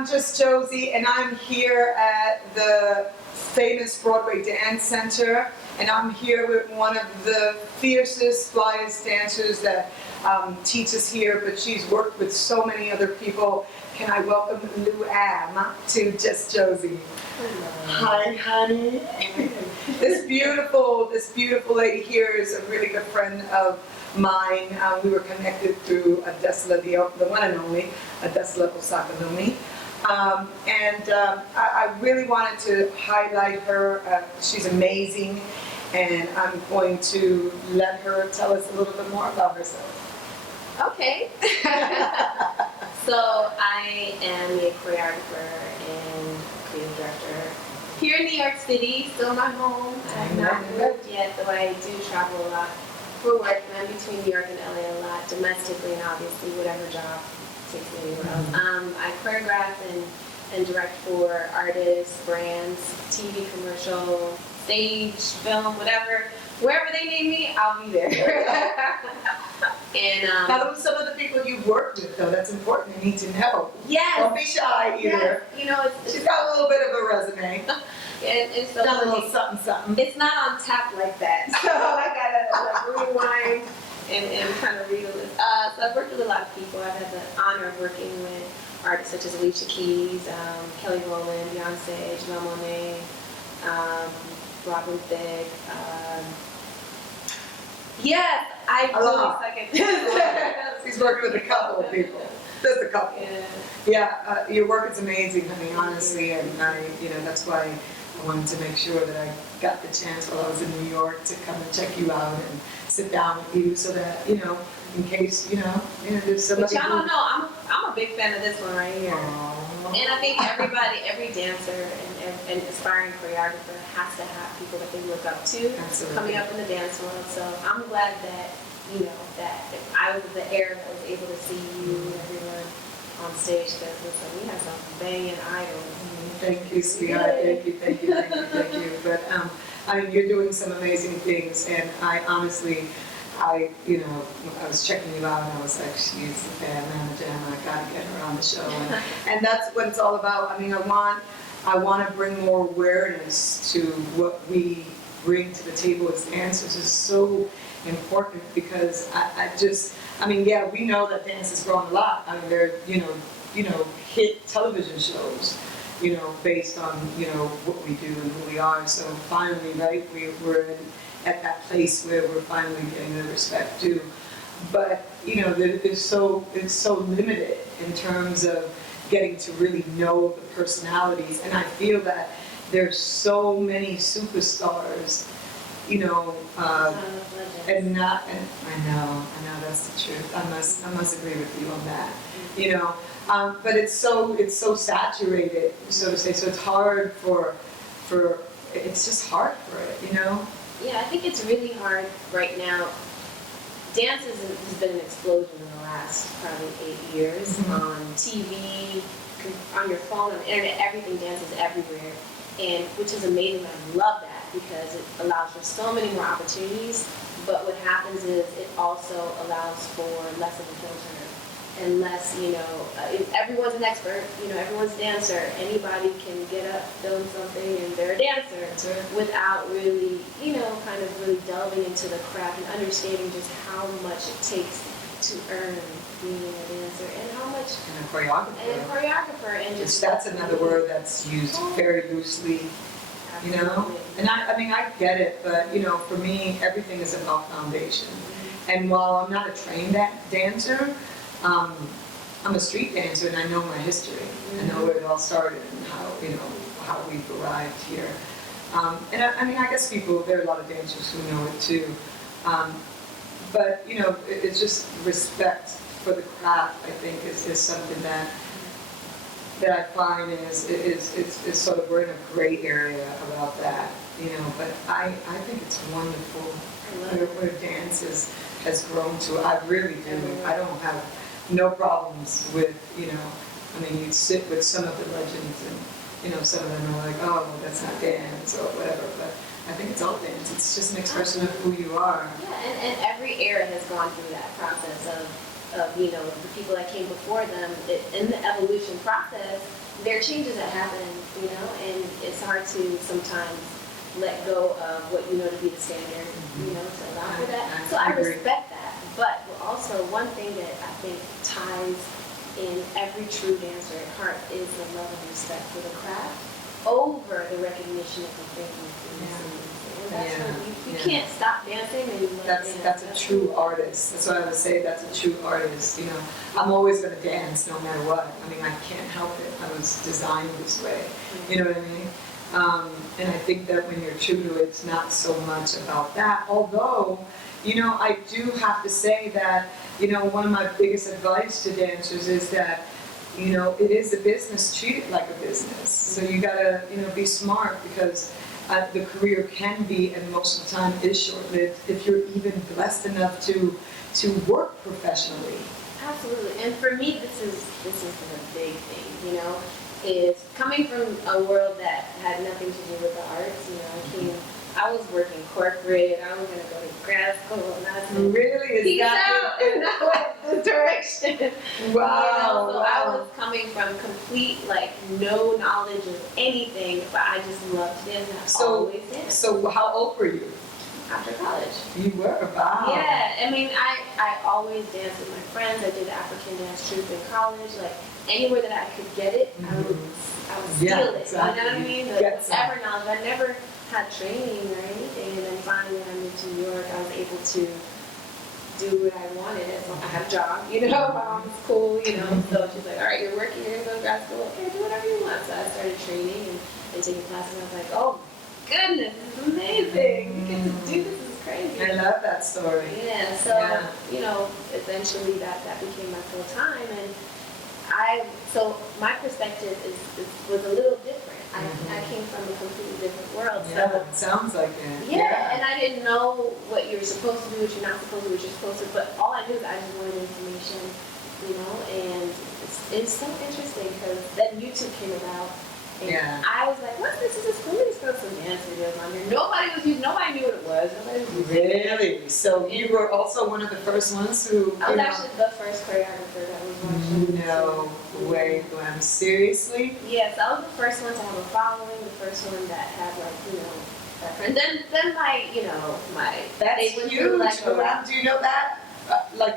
I'm just Josie, and I'm here at the famous Broadway Dance Center, and I'm here with one of the fiercest, flyest dancers that teaches here, but she's worked with so many other people. Can I welcome Luam to Just Josie? Hi, honey. This beautiful lady here is a really good friend of mine. We were connected through Adesla, the one and only Adesla Osakalumi. I really wanted to highlight her. She's amazing, and I'm going to let her tell us a little bit more about herself. Okay. So I am a choreographer and creative director here in New York City, still my home. I have not moved yet, though I do travel a lot for work, and I'm between New York and LA a lot, domestically and obviously whatever job takes me anywhere else. I choreograph and direct for artists, brands, TV commercial, stage, film, whatever. Wherever they need me, I'll be there. And now, those are some of the people you've worked with, though. That's important. You need to know. yes, Don't be shy either. yes. You know, She's got a little bit of a resume. It's so Done a little funny. something. It's not on tap like that, so I gotta like rewind and kind of read a list. So I've worked with a lot of people. I've had the honor of working with artists such as Alicia Keys, Kelly Rowland, Beyonce, Janelle Monáe, Robin Thicke. Yes, I He's working with a couple of people. Just a couple. Yeah, your work is amazing, honey, honestly, and that's why I wanted to make sure that I got the chance while I was in New York to come and check you out and sit down with you, so that in case there's somebody. But y'all don't know, I'm a big fan of this one right here. Aww. And I think every dancer and aspiring choreographer has to have people that they look up to. Absolutely. Coming up in the dance world. So I'm glad that that if I was the era that was able to see you and everyone on stage, because listen, we have some banging idols. Thank you, sweetheart. Thank you. But I mean, you're doing some amazing things, and I honestly, I was checking you out, and I was like, she's the fan manager, and I gotta get her on the show, and that's what it's all about. I mean, I want to bring more awareness to what we bring to the table as dancers. Is so important, because yeah, we know that dance has grown a lot. I mean, there are hit television shows, based on what we do and who we are. So finally, right, we're at that place where we're finally getting the respect due. But it's so limited in terms of getting to really know the personalities, and I feel that there's so many superstars, and I know that's the truth. I must agree with you on that. But it's so saturated, so to say. So it's hard it's just hard for it, Yeah, I think it's really hard right now. Dance has been an explosion in the last probably 8 years. On TV, on your phone, on the internet, everything dances everywhere, and which is amazing. I love that, because it allows for so many more opportunities. But what happens is it also allows for less of a filter and less, everyone's an expert, everyone's a dancer. Anybody can get up doing something and they're a dancer, without really, kind of really delving into the craft and understanding just how much it takes to earn being a dancer, and how much. And a choreographer. And just. That's another word that's used very loosely. And I get it, but for me, everything is about foundation. And while I'm not a trained dancer, I'm a street dancer, and I know my history. I know where it all started and how we've arrived here. And I guess there are a lot of dancers who know it too. But it's just respect for the craft. I think is something that I find is sort of, we're in a gray area about that. But I think it's wonderful where dance has grown to. I really do. I don't have no problems with, you sit with some of the legends, and, some of them are like, oh, well, that's not dance or whatever, but I think it's all dance. It's just an expression of who you are. Yeah, and every era has gone through that process of of the people that came before them. In the evolution process, there are changes that happen, and it's hard to sometimes let go of what you know to be the standard, to allow for that. So I respect that. But also one thing that I think ties in every true dancer at heart is the love and respect for the craft over the recognition of the things. You can't stop dancing and you that's a true artist. That's what I would say. That's a true artist. I'm always going to dance no matter what. I mean, I can't help it. I was designed this way. You know what I mean? And I think that when you're true to it, it's not so much about that. Although, I do have to say that, one of my biggest advice to dancers is that, it is a business. Treat it like a business. So you gotta, be smart, because the career can be, and most of the time is short-lived, if you're even blessed enough to work professionally. Absolutely, and for me, this is the big thing, is coming from a world that had nothing to do with the arts. I was working corporate. I was going to go to grad school, and I said, really, peace out, and I went this direction. Wow. So I was coming from complete, no knowledge of anything, but I just loved dance, and I've always danced. So how old were you? After college. You were? Wow. Yeah, I mean, I always danced with my friends. I did the African dance troupe in college. Anywhere that I could get it, I would steal it. Exactly. You know what I mean? Whatever knowledge. I never had training or anything, and then finally when I moved to New York, I was able to do what I wanted. I had a job, my mom was cool, so she's like, all right, you're working, you're gonna go to grad school, okay, do whatever you want. So I started training and taking classes, and I was like, oh goodness, this is amazing. We get to do this is crazy. I love that story. Yeah, so eventually that became my full time, and so my perspective was a little different. I came from a completely different world. Yeah, so, it sounds like it. Yeah, and I didn't know what you were supposed to do, what you're not supposed to do, what you're supposed to, but all I knew is I just wanted information, and it's so interesting because then YouTube came about. And I was like, what's this? Let me just put some dance videos on here. Nobody knew what it was. Nobody was using it. Really? So you were also one of the first ones who, I was actually the first choreographer that was watching. No way, Luam. Seriously? Yes, I was the first one to have a following, the first one that had that friend. Then my That's they went huge. through, Luam, do you know that?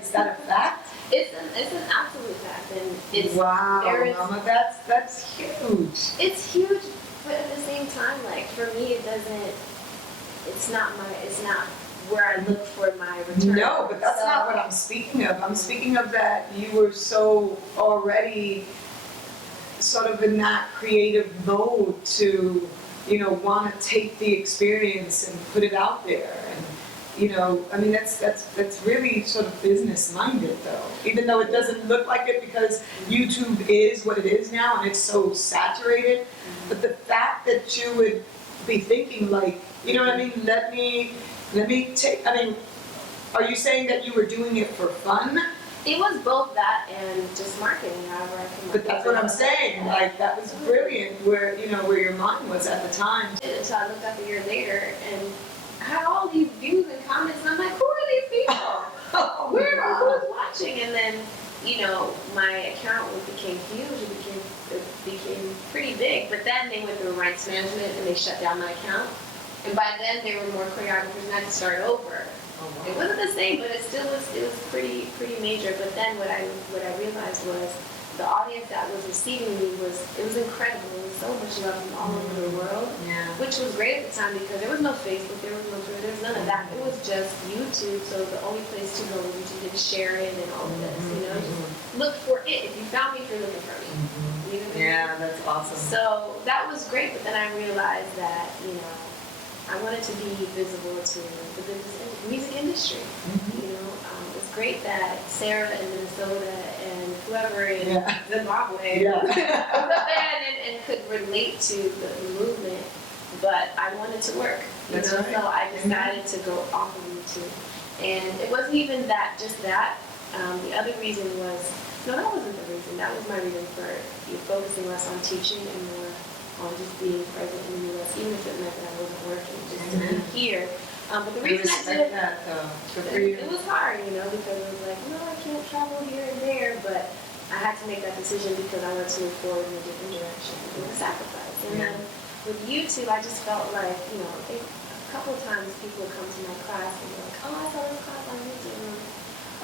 Is that a fact? It's an absolute fact, and it's wow, Mama, that's huge. It's huge, but at the same time, for me, it's not where I look for my return. No, but that's not what I'm speaking of. I'm speaking of that you were so already sort of in that creative mode to, want to take the experience and put it out there. And, I mean, that's really sort of business minded though, even though it doesn't look like it because YouTube is what it is now and it's so saturated. But the fact that you would be thinking you know what I mean? Let me take, are you saying that you were doing it for fun? It was both that and just marketing, however I can. But that's what I'm saying, that was brilliant where your mind was at the time. So I looked up a year later and I had all these views and comments and I'm like, who are these people? Who's watching? And then, my account became huge, it became pretty big, but then they went through rights management and they shut down my account. And by then there were more choreographers and I had to start over. Oh, wow. It wasn't the same, but it was pretty major. But then what I realized was the audience that was receiving me was incredible. There was so much love from all over the world, which was great at the time because there was no Facebook, there was no Twitter, there was none of that. It was just YouTube. So the only place to go was YouTube and share it and all of this. Just look for it. If you found me, if you're looking for me. Yeah, that's awesome. So that was great. But then I realized that I wanted to be visible to the music industry. It's great that Sarah in Minnesota and whoever in Zimbabwe was a fan and could relate to the movement, but I wanted to work. That's right. So I decided to go off of YouTube. And it wasn't even just that. The other reason was, no, that wasn't the reason. That was my reason for focusing less on teaching and more on just being present in the U.S., even if it meant that I wasn't working, just to be here. But the I reason I respect did that though. Good for you. it was hard, you know, because it was like, no, I can't travel here and there, but I had to make that decision because I wanted to move forward in a different direction. It was a sacrifice. And then with YouTube, I just felt like, you know, a couple of times people would come to my class and be like, oh, I saw this class on YouTube. And I'm like,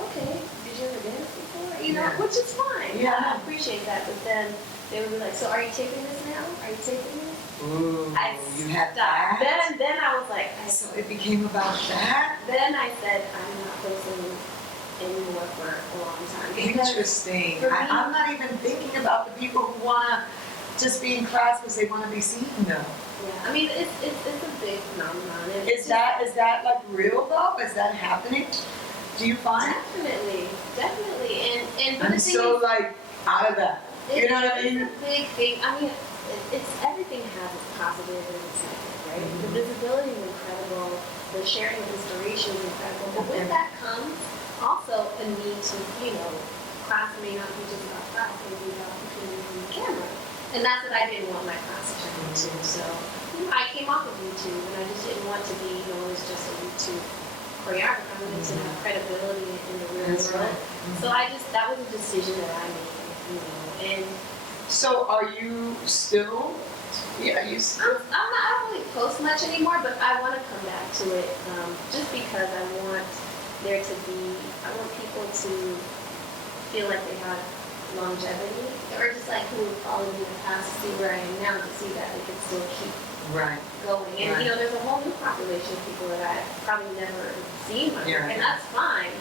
okay, did you ever dance before? You know, which is fine. Yeah. I appreciate that. But then they would be like, so are you taking this now? Are you taking this? Ooh, I you had stopped. that? Then I was like, So it became about that? then I said, I'm not posting anymore for a long time. Because Interesting. for me- I'm not even thinking about the people who want to just be in class because they want to be seen though. yeah, I mean, it's a big phenomenon. And Is that like real though? Is that happening? Do you find? Definitely. And but I'm the thing so is, like out of that. You know what I mean? It's a big thing. I mean, it's everything has its positive and its negative, right? Mm-hmm. The visibility is incredible. The sharing of inspiration is incredible. But with that comes also a need to, you know, class may not be just about class, it may be about opportunities on the camera. And that's what I didn't want my class to turn into. So you know, I came off of YouTube and I just didn't want to be known as just a YouTube choreographer. I wanted to have credibility in the real That's world. right. So that was a decision that I made, you know. And So are you still? Yeah, you still? I don't really post much anymore, but I want to come back to it just because I want people to feel like they have longevity, or just like who have followed me in the past to see where I am now, to see that they can still keep Right. going. And Right. you know, there's a whole new population of people that I've probably never seen my work, and that's fine.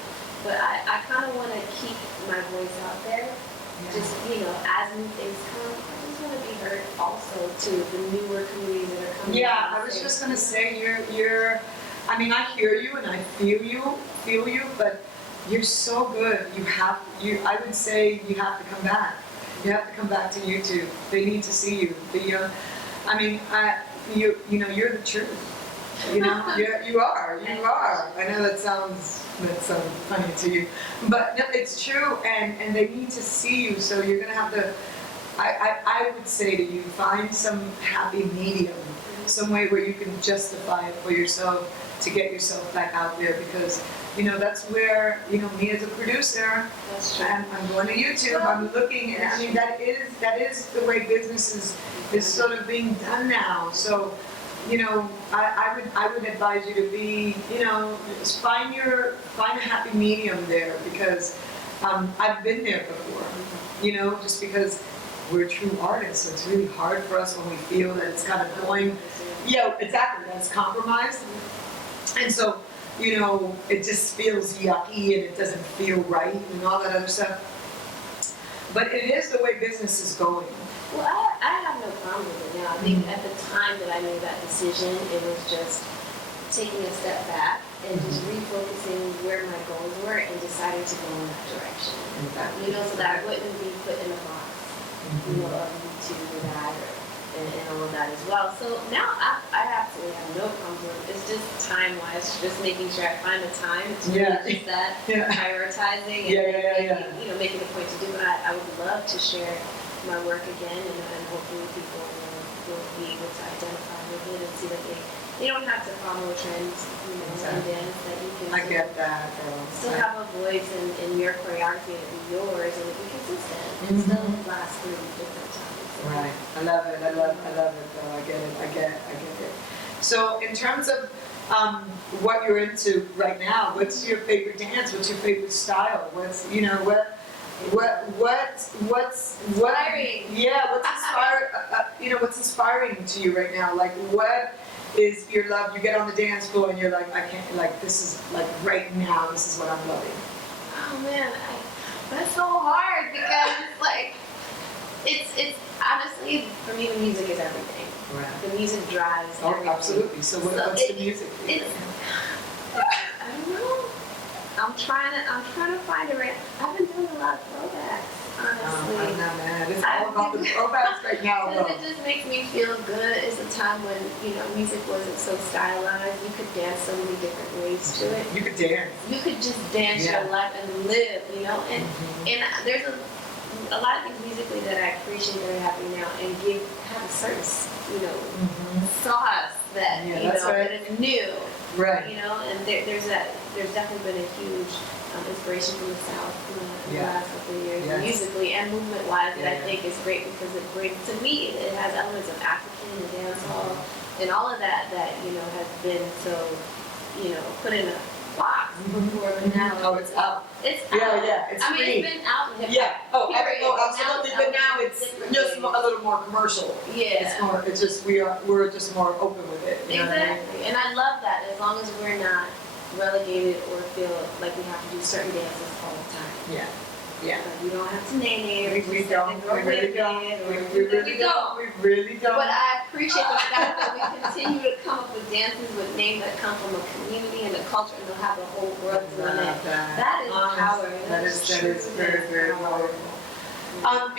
But I kind of want to keep my voice out there. Just, you know, as new things come, I just want to be heard also to the newer communities that are coming. Yeah, I was just gonna say you're. I mean, I hear you and I feel you, but you're so good. I would say you have to come back. You have to come back to YouTube. They need to see you. I mean, you know, you're the truth. You know, you are. I know that sounds funny to you, but no, it's true, and they need to see you. So you're gonna have to. I would say to you, find some happy medium, some way where you can justify it for yourself to get yourself back out there, because you know that's where, you know, me as a producer, That's true. and I'm going to YouTube, I'm looking, and I mean that is the way business is sort of being done now. So, you know, I would advise you to be, you know, just find a happy medium there, because I've been there before, you know, just because we're true artists, so it's really hard for us when we feel that it's kind of going, yeah, exactly, that's compromised. And so, you know, it just feels yucky and it doesn't feel right and all that other stuff. But it is the way business is going. Well, I have no problem with it now. I think at the time that I made that decision, it was just taking a step back and just refocusing where my goals were and deciding to go in that direction. Exactly. You know, so that I wouldn't be put in a box, you know, of YouTube or that and all of that as well. So now I absolutely have no problem with it. It's just time-wise, just making sure I find the time. It's really just that, prioritizing and you know, making a point to do it. I would love to share my work again, and hopefully people will be able to identify with it and see that they don't have to follow trends, you know, and dance, that you can I get that, girl. still have a voice in your choreography and it be yours, and it be consistent and still last through different times. Right. I love it though. I get it. So in terms of what you're into right now, what's your favorite dance? What's your favorite style? What's, you know, what's Inspiring. Yeah, what's inspiring? You know, what's inspiring to you right now? Like, what is your love? You get on the dance floor and you're like, I can't. Like, this is like right now. This is what I'm loving. Oh man, that's so hard because it's like it's honestly, for me, the music is everything. Right. The music drives Oh, everything. absolutely. So what's the music? I don't know. I'm trying to find it right. I've been doing a lot of throwbacks, honestly. I'm not mad. It's all about the throwbacks right now, Because though. it just makes me feel good. It's a time when, you know, music wasn't so stylized. You could dance so many different ways to it. You could dance. You could just dance your life and live, you know. And there's a lot of things musically that I appreciate that are happening now, and have a certain, you know, sauce that you know that is new. Right. You know, and there's definitely been a huge inspiration from the South in the last couple of years, Yes. musically and movement-wise, that I Yeah. think is great because it brings, to me, it has elements of African and dancehall and all of that has been so, put in a box before, but now Oh, it's out. it's Yeah, out. yeah, it's I mean, free. it's been out in hip hop. Yeah, period. absolutely, but now it's different just ways. a little more commercial. Yeah. It's just, we're just more open with it, you know what I mean? Exactly, and I love that as long as we're not relegated or feel like we have to do certain dances all the time. Yeah, yeah. Like, we don't have to name it. We don't, we really don't, we really don't, we really don't. But I appreciate the fact that we continue to come up with dances with names that come from a community and a culture and they'll have the whole world doing it. That is power. That is very, very powerful.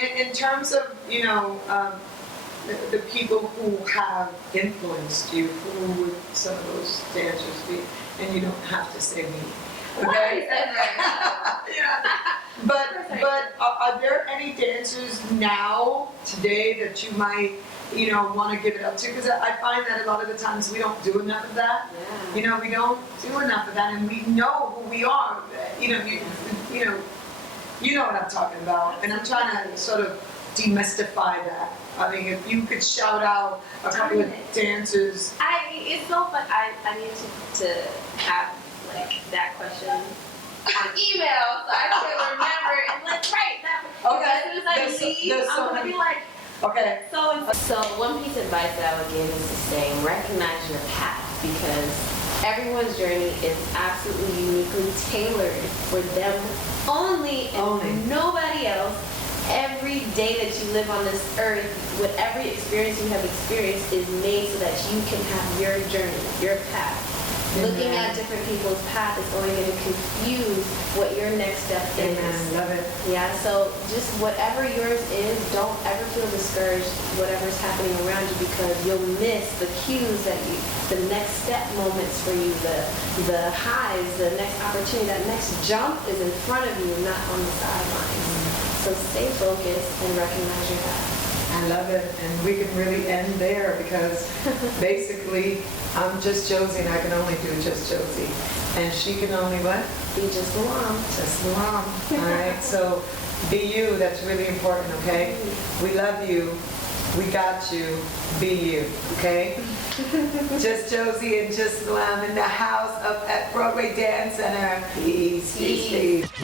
In terms of, the people who have influenced you, who would some of those dancers be? And you don't have to say me, okay? Yeah. But are there any dancers now, today, that you might, want to give it up to? Because I find that a lot of the times we don't do enough of that. Yeah. We don't do enough of that, and we know who we are. You know what I'm talking about, and I'm trying to sort of demystify that. I mean, if you could shout out a couple of dancers. It's so fun. I need to have like that question on email so I can remember and right that. Okay. As soon as I leave, I'm gonna be like. Okay. So one piece of advice that I would give is to say recognize your path because everyone's journey is absolutely uniquely tailored for them only and nobody else. Every day that you live on this earth, with every experience you have experienced is made so that you can have your journey, your path. Looking at different people's path is only going to confuse what your next step is. Love it. Yeah, so just whatever yours is, don't ever feel discouraged whatever's happening around you because you'll miss the cues the next step moments for you, the highs, the next opportunity, that next jump is in front of you, not on the sidelines. So stay focused and recognize your path. I love it, and we can really end there because basically I'm just Josie and I can only do just Josie. And she can only what? Be just Luam. Just Luam. All right, so be you, that's really important, okay? We love you, we got you, be you, okay? Just Josie and just Luam in the house up at Broadway Dance Center. Peace, peace, peace.